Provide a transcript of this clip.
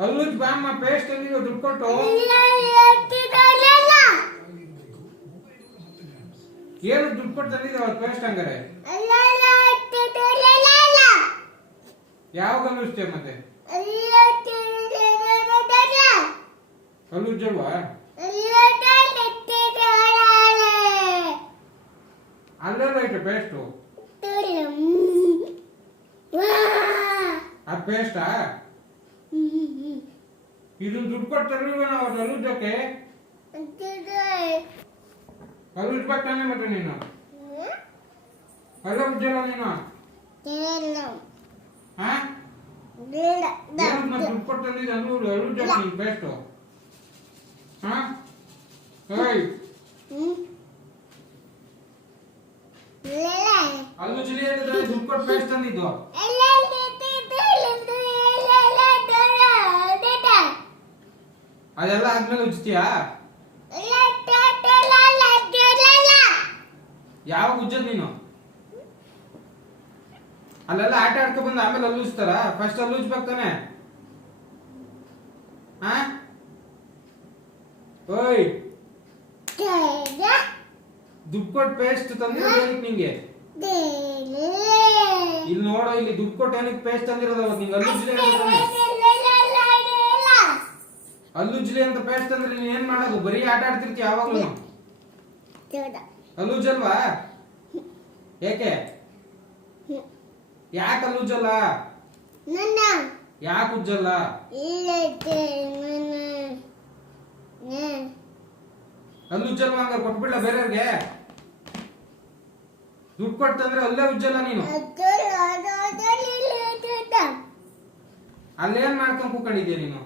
ಅಲ್ಲುಜ್ ಬಾಮ್ಮ ಪೇಸ್ಟ್ ಅಲ್ಲಿ ದುಡ್ಡು ಕೊಟ್ಟು ಏನು ದುಡ್ಡು ಕೊಟ್ಟು ತಂದಿದ್ದಾವ ಪೇಸ್ಟ್ ಹಂಗಾರೆ ಯಾವಾಗ ಅಲ್ಲುಜ್ತೆ ಮತ್ತೆ ಅಲ್ಲುಜ್ಜಲ್ವಾ ಅಲ್ಲೆಲ್ಲ ಐತೆ ಪೇಸ್ಟು ಆ ಪೇಸ್ಟಾ ಇದು ದುಡ್ಡು ಕೊಡ್ತಾರಲ್ವ ನಾವು ಅಲ್ಲುಜ್ಜಕ್ಕೆ ಅಲ್ಲುಜ್ಬೇಕಾನೆ ಮತ್ತೆ ನೀನು ಅಲ್ಲ ಉಜ್ಜಲ್ಲ ನೀನು ಹಾ ದುಡ್ಡು ಕೊಟ್ಟಂದಿದ್ದು ಅಲ್ಲುಜ್ಜಕ್ಕೆ ನೀನು ಪೇಸ್ಟು ಹಾ ಹೇಯ್ ಅಲ್ಲುಜ್ಜಲಿ ಅಂದ್ರೆ ದುಡ್ಡು ಕೊಟ್ಟು ಪೇಸ್ಟ್ ತಂದಿದ್ದು ಅದೆಲ್ಲ ಆದ್ಮೇಲೆ ಉಜ್ತೀಯಾ ಯಾವ ಉಜ್ಜದ್ ನೀನು ಅಲ್ಲೆಲ್ಲ ಆಟ ಆಡ್ಕೊ ಬಂದು ಆಮೇಲೆ ಅಲ್ಲಿ ಉಜ್ತಾರ ಫಸ್ಟ್ ಅಲ್ಲಿ ಉಜ್ಬೇಕು ತಾನೆ ಹಾ ಓಯ್ ದುಡ್ಡು ಕೊಟ್ಟು ಪೇಸ್ಟ್ ತಂದಿರೋದು ನಿಂಗೆ ಇಲ್ಲಿ ನೋಡೋ ಇಲ್ಲಿ ದುಡ್ಡು ಕೊಟ್ಟು ಏನಕ್ಕೆ ಪೇಸ್ಟ್ ತಂದಿರೋದು ಅವತ್ತು ನಿಂಗೆ ಅಲ್ಲುಜ್ಲಿ ಅಂತ ಪೇಸ್ಟ್ ಅಂದ್ರೆ ನೀನ್ ಏನ್ ಮಾಡೋದು ಬರೀ ಆಟ ಆಡ್ತಿರ್ತಿ ಯಾವಾಗ್ಲೂ ಅಲ್ಲುಜ್ಜಲ್ವಾ ಯಾಕೆ ಯಾಕೆ ಅಲ್ಲುಜ್ಜಲ್ಲ ಯಾಕೆ ಉಜ್ಜಲ್ಲ ಅಲ್ಲುಜ್ಜಲ್ವಾ ಹಂಗಾರೆ ಕೊಟ್ಬಿಡ್ಲ ಬೇರೆಯವ್ರಿಗೆ ದುಡ್ಡು ಕೊಟ್ಟಂದ್ರೆ ಅಲ್ಲೇ ಉಜ್ಜಲ್ಲ ನೀನು ಅಲ್ಲೇನ್ ಮಾಡ್ಕೊಂಡ್ ಕೂಕೊಂಡಿದ್ಯಾ ನೀನು